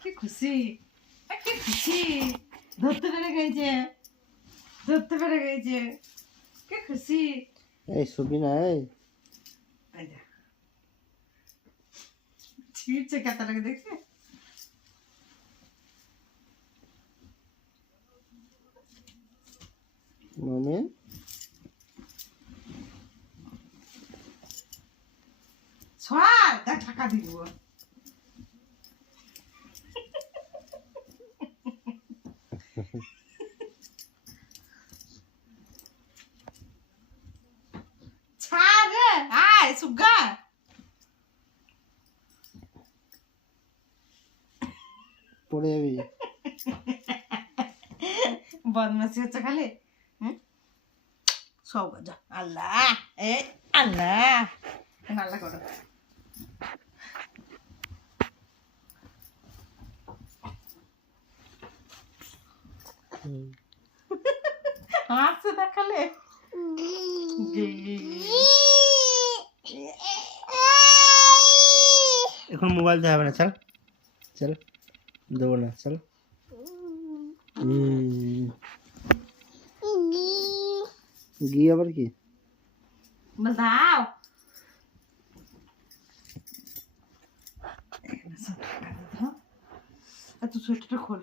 কি খুশি, কি খুশি, ধরতে পেরে গেছে, ধরতে পেরে গেছে, কি খুশি। এই সুবিনা এই ছিঁড়ছে কাতাটাকে দেখছে। মামি ছয় দেখ টাকা দিব। ছাড় আয় সুগা। পড়ে যাবি। বদমাসি হচ্ছে খালি। সব যা আল্লাহ এ আল্লাহ আল্লাহ করো। হাসছে দেখালে এখন মোবাইল দেখাবে না, চল চল দেবো না, চল। গিয়ে আবার কি দাও। তুই সোয়েটারটা খোল।